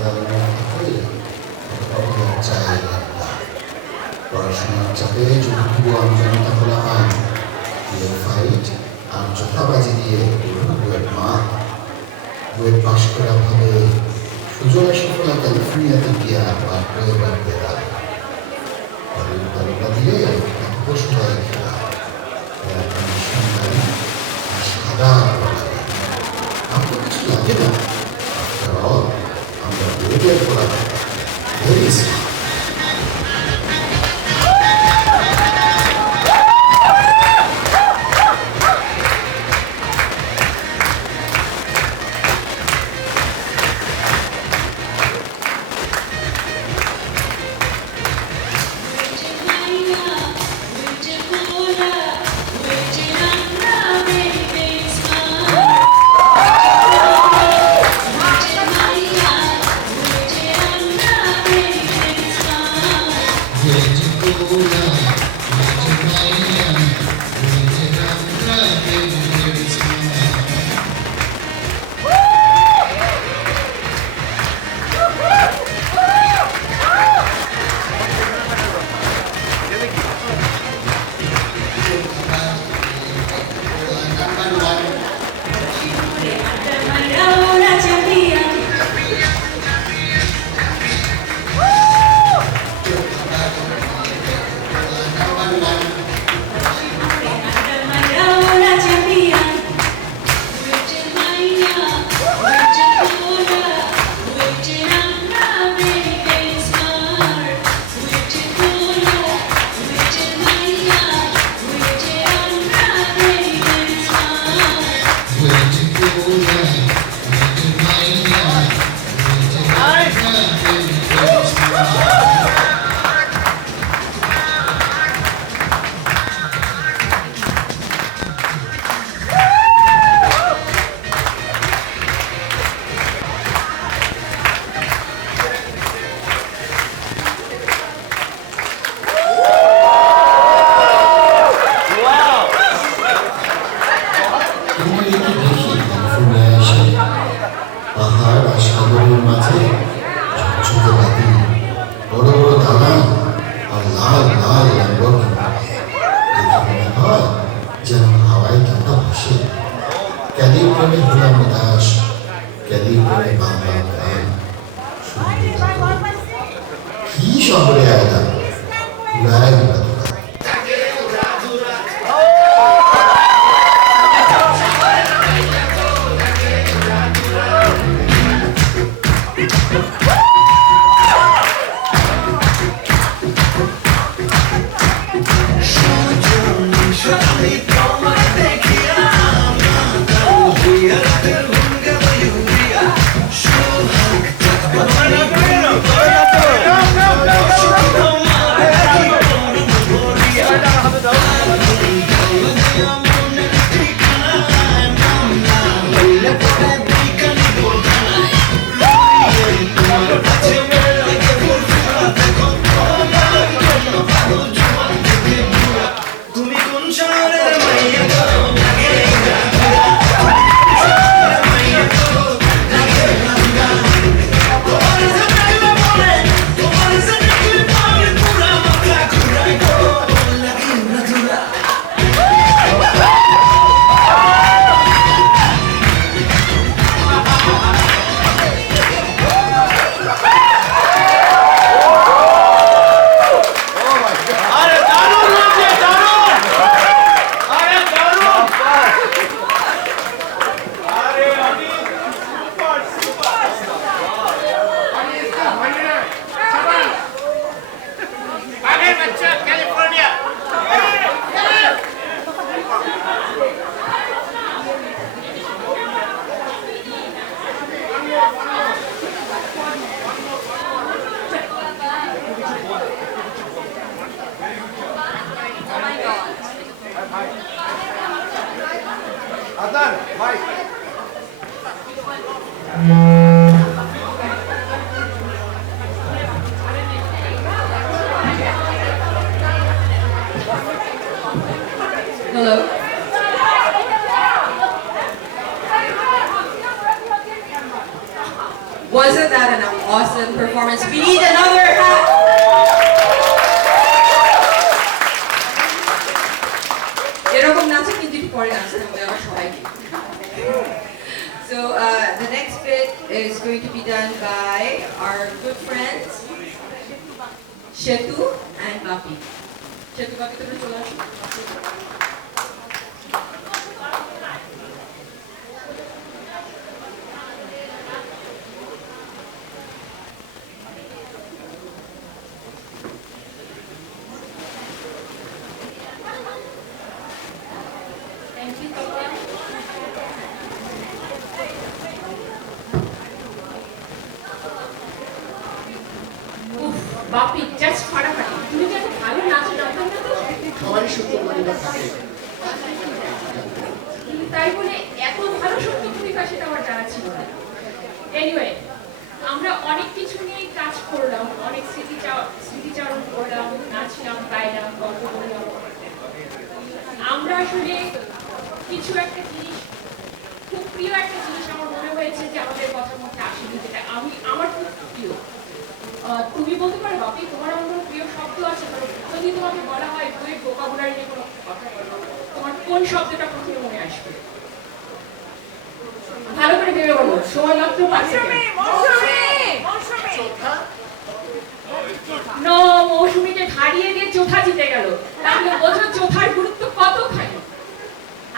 দালানের ভিতরে চায় পড়াশোনার চাপে যুবক আমজনতা খোলা হয় ফাইট আর চোখাবাজি দিয়ে বইয়ের মা বইয়ের পাশ করা ভাবে সুজলা সুফলা ক্যালিফোর্নিয়াতে গিয়া পার হয়ে বাড়তে তালিকা দিয়ে সবাই খেলা আর সাদা আমাকে কিছু লাগে না আমরা বইয়ের পড়া ভেরি পাহাড় আর সাগরের মাঝে ঝকঝকে বাতি বড় বড় দালান আর লাল লাল ল্যাম্বরগিনি দেখে মনে হয় যেন হাওয়ায় কাঁটা ভাসে ক্যালিফোর্নিয়ায় হলাম দাস ক্যালিফোর্নিয়ায় বাংলা গান কি শহরে আয়দা উড়ায় উড়া had an awesome performance. We need another hat. এরকম নাচে কিন্তু একটু পরে নাচতে হবে আমার সবাইকে। So the next bit is going to be done by our good friends Shetu and Bapi. Shetu, Bapi, তোমরা চলে আসো। বাপি জাস্ট ফাটাফাটি, তুমি কি এত ভালো নাচো জানতাম না তো। সবারই সত্য প্রতিভা থাকে, তাই বলে এত ভালো সত্য প্রতিভা সেটা আমার জানা ছিল না। এনিওয়ে, আমরা অনেক কিছু নিয়ে কাজ করলাম, অনেক স্মৃতিচারণ করলাম, নাচলাম, গাইলাম, গল্প করলাম। আমরা আসলে কিছু একটা জিনিস, খুব প্রিয় একটা জিনিস আমার মনে হয়েছে যে আমাদের কথার মধ্যে আসেনি, যেটা আমার খুব প্রিয়। তুমি বলতে পারো বাপি, তোমার আমার কোনো প্রিয় শব্দ আছে? যদি তোমাকে বলা হয় বইয়ের ভোকাবুলারি নিয়ে কোনো কথা বলো, তোমার কোন শব্দটা প্রথমে মনে আসবে? ভালো করে ভেবে বলো, সময় মাত্র 5 সেকেন্ড। নো, মৌসুমীকে হারিয়ে দিয়ে চোথা জিতে গেল, তাহলে বোঝো চোথার গুরুত্ব কতখানি।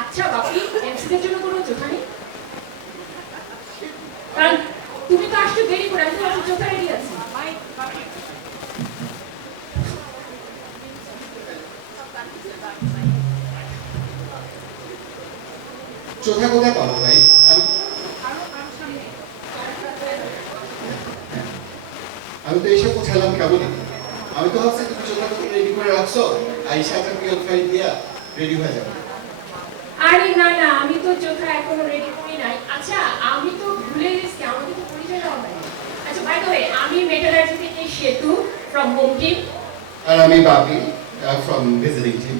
আচ্ছা বাপি, এমসিদের জন্য কোনো চোথা নেই? কারণ তুমি তো আসছো দেরি করে, আমি তো আসলে চোথা রেডি আছি। চোখা কোথায় পাবো ভাই? আমি তো এইসব কোথালাম কেমন? আমি তো ভাবছি তুমি চোখা তুমি রেডি করে রাখছো, আইসা তাকে ফাইল দিয়া রেডি হয়ে যাবে। আরে না না, আমি তো চোথা এখনো রেডি করি নাই। আচ্ছা, আমি তো ভুলে গেছি, আমাকে তো পরিচয় দেওয়া হয়নি। আচ্ছা, বাই দ্য ওয়ে, আমি মেটালার্জি থেকে সেতু ফ্রম হোম টিম। আর আমি বাপি ফ্রম ভিজিটিং টিম।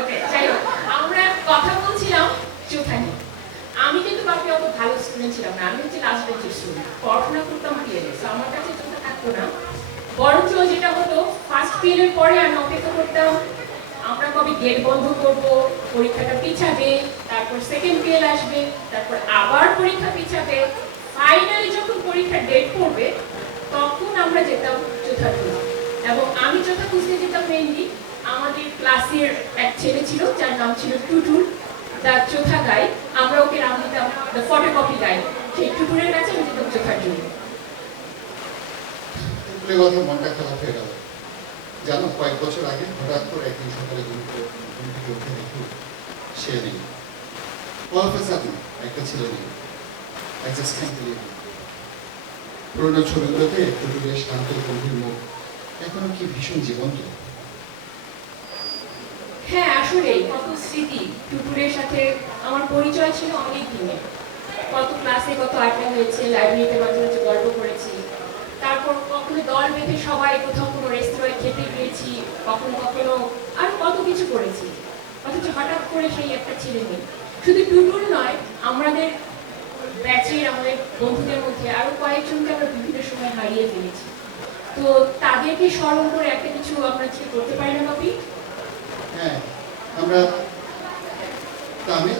ওকে, যাই হোক, আমরা কথা বলছিলাম চোথা নিয়ে। আমি কিন্তু বাপি অত ভালো স্টুডেন্ট ছিলাম না, আমি হচ্ছে লাস্ট বেঞ্চের স্টুডেন্ট, পড়াশোনা করতাম পিএলএ, তো আমার কাছে চোথা থাকতো না। বরঞ্চ যেটা হতো, ফার্স্ট পিএলের পরে আমি অপেক্ষা করতাম আমরা কবে গেট বন্ধ করব, পরীক্ষাটা পিছাবে, তারপর সেকেন্ড পিএল আসবে, তারপর আবার পরীক্ষা পিছাবে, ফাইনালি যখন পরীক্ষার ডেট পড়বে তখন আমরা যেতাম চোথা খুঁজতে। এবং আমি চোথা খুঁজতে যেতাম মেইনলি আমাদের ক্লাসের এক ছেলে ছিল যার নাম ছিল টুটুল, তার চোথা গাই, আমরা ওকে নাম দিতাম দ্য ফটোকপি গাই। সেই টুটুলের কাছে আমি যেতাম চোথার জন্য। কথা মনটা খারাপ হয়ে গেল জানো, কয়েক বছর আগে হঠাৎ করে একদিন সকালে ঘুম থেকে উঠে দেখি সে নেই। একটা ছিল নেই। পুরোনো ছবিগুলোতে টুটুলের শান্ত গম্ভীর মুখ এখনো কি ভীষণ জীবন্ত। হ্যাঁ, আসলে কত স্মৃতি। টুটুলের সাথে আমার পরিচয় ছিল অনেক দিনে, কত ক্লাসে কত আড্ডা হয়েছে, লাইব্রেরিতে মাঝে মাঝে গল্প করেছি, তারপর কখনো দল বেঁধে সবাই কোথাও কোনো রেস্তোরাঁয় খেতে গিয়েছি, কখনো কখনো আর কত কিছু করেছি। অথচ হঠাৎ করে সেই একটা ছেলে নেই। শুধু টুটুল নয়, আমাদের ব্যাচের আমাদের বন্ধুদের মধ্যে আরো কয়েকজনকে আমরা বিভিন্ন সময় হারিয়ে ফেলেছি। তো তাদেরকে স্মরণ করে একটা কিছু আমরা কি করতে পারি না বাপি? হ্যাঁ, আমরা তাহলে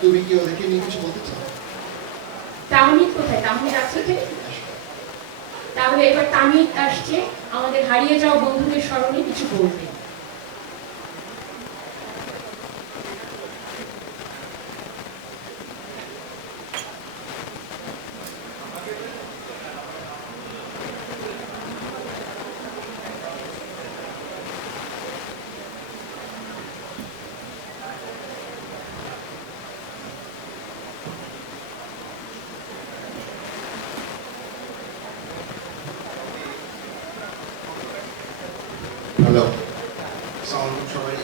তুমি কি ওদেরকে নিয়ে কিছু বলতে চাও? তাহমিদ কোথায়? তাহমিদ আছে এখানে? তাহলে এবার তাহমিদ আসছে আমাদের হারিয়ে যাওয়া বন্ধুদের স্মরণে কিছু বলতে। হ্যালো, আসসালামু আলাইকুম সবাই।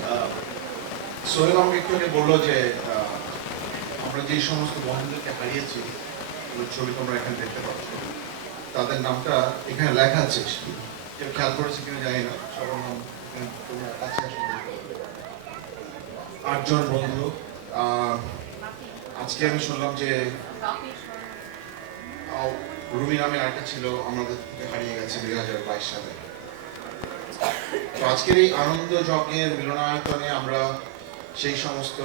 সোহেল আমাকে একটু আগে বললো যে আমরা যে সমস্ত বন্ধুদেরকে হারিয়েছি ওই ছবি তোমরা এখানে দেখতে পাচ্ছ, তাদের নামটা এখানে লেখা আছে। কেউ খেয়াল করেছে কিনা জানি না, সবার নাম তোমরা কাছে আসো। 8 জন বন্ধু। আজকে আমি শুনলাম যে রুমি নামে আরেকটা ছিল, আমাদের থেকে হারিয়ে গেছে 2022 সালে। তো আজকের এই আনন্দ যজ্ঞের মিলনায়তনে আমরা সেই সমস্ত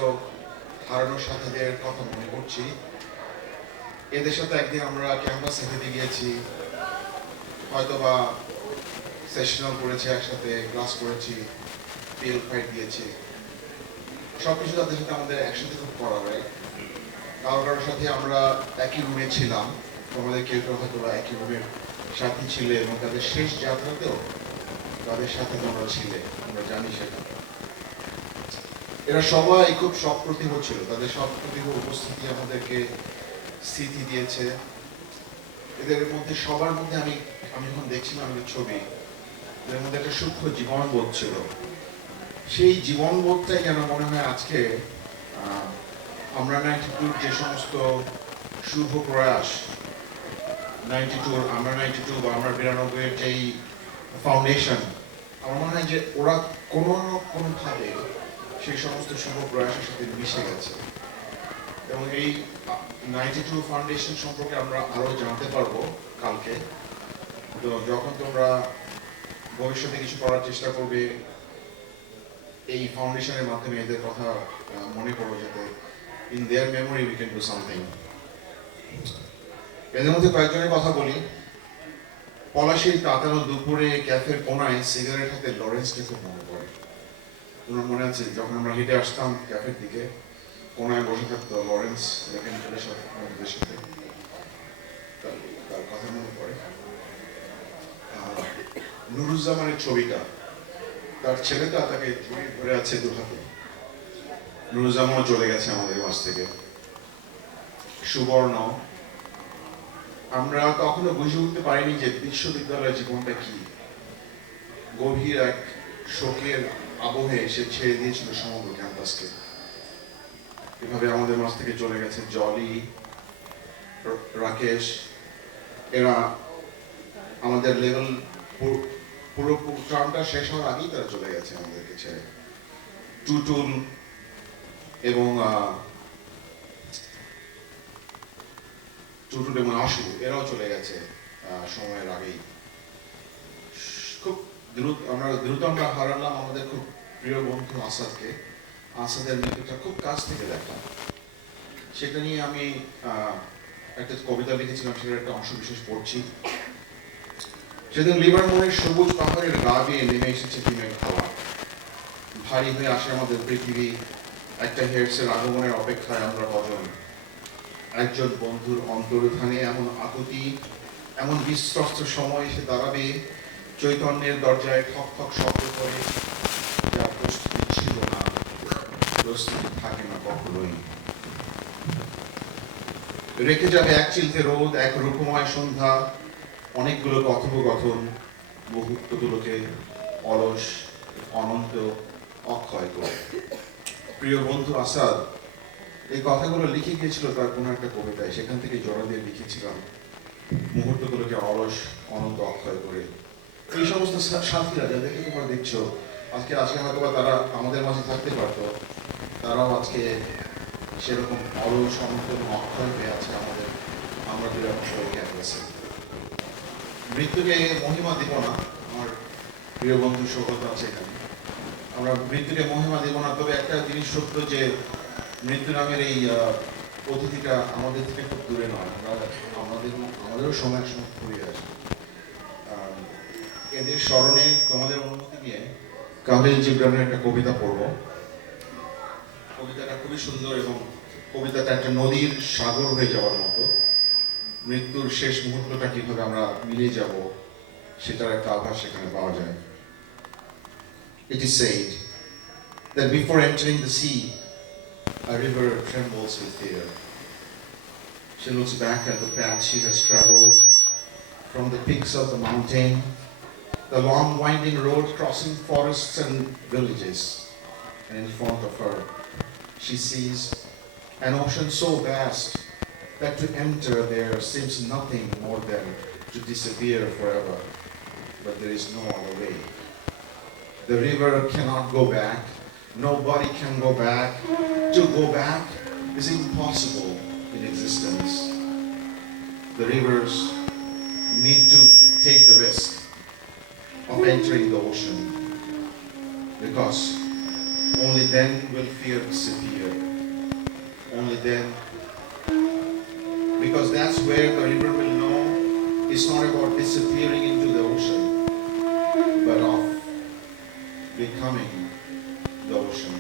হারানোর সাথীদের কথা মনে করছি। এদের সাথে একদিন আমরা ক্যাম্পাস থেকে গিয়েছি, হয়তোবা সেশনাল করেছি, একসাথে ক্লাস করেছি, পিএল ফাইট দিয়েছি, সবকিছু তাদের সাথে আমাদের একসাথে খুব করা হয়। কারোর সাথে আমরা একই রুমে ছিলাম, তোমাদের কেউ কেউ হয়তো একই রুমের সাথী ছিলে, এবং তাদের শেষ যাত্রাতেও তাদের সাথে তোমরা ছিলে, আমরা জানি সেটা। এরা সবাই খুব সপ্রতিভ ছিল, তাদের সপ্রতিভ উপস্থিতি আমাদেরকে স্মৃতি দিয়েছে। এদের মধ্যে সবার মধ্যে আমি যখন দেখছিলাম আমাদের ছবি, এদের মধ্যে একটা সূক্ষ্ম জীবনবোধ ছিল। সেই জীবনবোধটাই যেন মনে হয় আজকে আমরা 92 যে সমস্ত শুভ প্রয়াস, 92 আমরা 92 বা আমরা 92 যেই ফাউন্ডেশন, আমার মনে হয় যে ওরা কোনো না কোনোভাবে সেই সমস্ত শুভ প্রয়াসের সাথে মিশে গেছে। এবং এই 92 ফাউন্ডেশন সম্পর্কে আমরা আরো জানতে পারবো কালকে। তো যখন তোমরা ভবিষ্যতে কিছু করার চেষ্টা করবে, এই ফাউন্ডেশনের মাধ্যমে এদের কথা মনে করো, যাতে in their memory we can do something. এদের মধ্যে কয়েকজনের কথা বলি। পলাশীর তাতানো দুপুরে ক্যাফের কোনায় সিগারেট হাতে লরেন্সকে খুব মনে পড়ে। তোমার মনে আছে যখন আমরা হেঁটে আসতাম ক্যাফের দিকে, কোনায় বসে থাকতো লরেন্স মেকানিক্যালের সাথে, আমাদের সাথে, তার কথা মনে পড়ে। নুরুজ্জামানের ছবিটা, তার ছেলেটা তাকে জড়িয়ে ধরে আছে দু হাতে। নুরুজ্জামানও চলে গেছে আমাদের মাঝ থেকে। সুবর্ণ, আমরা কখনো বুঝে উঠতে পারিনি যে বিশ্ববিদ্যালয়ের জীবনটা কি। গভীর এক শোকের আবহে সে ছেড়ে দিয়েছিল সমগ্র ক্যাম্পাসকে। এভাবে আমাদের মাঝ থেকে চলে গেছে জলি, রাকেশ। এরা আমাদের লেভেল পুরো টার্মটা শেষ হওয়ার আগেই তারা চলে গেছে আমাদেরকে ছেড়ে। টুটুল এবং আশু, এরাও চলে গেছে সময়ের আগেই। খুব দ্রুত আমরা হারালাম আমাদের খুব প্রিয় বন্ধু আসাদকে। আসাদের মৃত্যুটা খুব কাছ থেকে দেখা, সেটা নিয়ে আমি একটা কবিতা লিখেছিলাম, সেটার একটা অংশ বিশেষ পড়ছি। সেদিন লিভারমোরের সবুজ পাহাড়ের গা বেয়ে নেমে এসেছে দিনের খাওয়া। ভারী হয়ে আসে আমাদের পৃথিবী, একটা হেয়ার্সের আগমনের অপেক্ষায় আমরা কজন। একজন বন্ধুর অন্তর্ধানে এমন আকুতি, এমন বিশ্বস্ত সময় এসে দাঁড়াবে, চৈতন্যের দরজায় ঠক ঠক শব্দ করে, যা প্রস্তুতি ছিল না, প্রস্তুতি থাকে না কখনোই। রেখে যাবে এক চিলতে রোদ, এক রূপময় সন্ধ্যা, অনেকগুলো কথোপকথন, মুহূর্তগুলোকে অলস, অনন্ত, অক্ষয় করে। প্রিয় বন্ধু আসাদ এই কথাগুলো লিখে গিয়েছিল তার কোনো একটা কবিতায়, সেখান থেকে জোড়া দিয়ে লিখেছিলাম মুহূর্তগুলোকে অলস, অনন্ত, অক্ষয় করে। এই সমস্ত সাথীরা যাদেরকে তোমরা দেখছো আজকে হয়তো বা তারা আমাদের মাঝে থাকতে পারতো, তারাও আজকে সেরকম অলস, অনন্ত এবং অক্ষয় হয়ে আছে আমরা ক্যাম্পাসে। মৃত্যুকে মহিমা দিব না, আমার প্রিয় বন্ধু সৌগত আছে এখানে, আমরা মৃত্যুকে মহিমা দিব না। তবে একটা জিনিস সত্য যে মৃত্যু নামের এই অতিথিটা আমাদের থেকে খুব দূরে নয়, আমাদেরও সময় ফুরিয়ে আসে। এদের স্মরণে তোমাদের অনুমতি নিয়ে কামিল জিবরানের একটা কবিতা পড়ব। কবিতাটা খুবই সুন্দর এবং কবিতাটা একটা নদীর সাগর হয়ে যাওয়ার মতো। মৃত্যুর শেষ মুহূর্তটা কিভাবে আমরা মিলিয়ে যাব সেটার একটা আভাস সেখানে পাওয়া যায়। It is said that before entering the sea, a river trembles with fear. She looks back at the path she has traveled from the peaks of the mountain, the long winding road crossing forests and villages. And in front of her, she sees an ocean so vast that to enter there seems nothing more than to disappear forever. But there is no other way. The river cannot go back. Nobody can go back. To go back is impossible in existence. The rivers entering the ocean, because only then will fear disappear. Only then, because that's where the river will know it's not about disappearing into the ocean, but of becoming the ocean.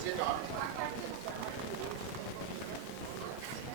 Is it on?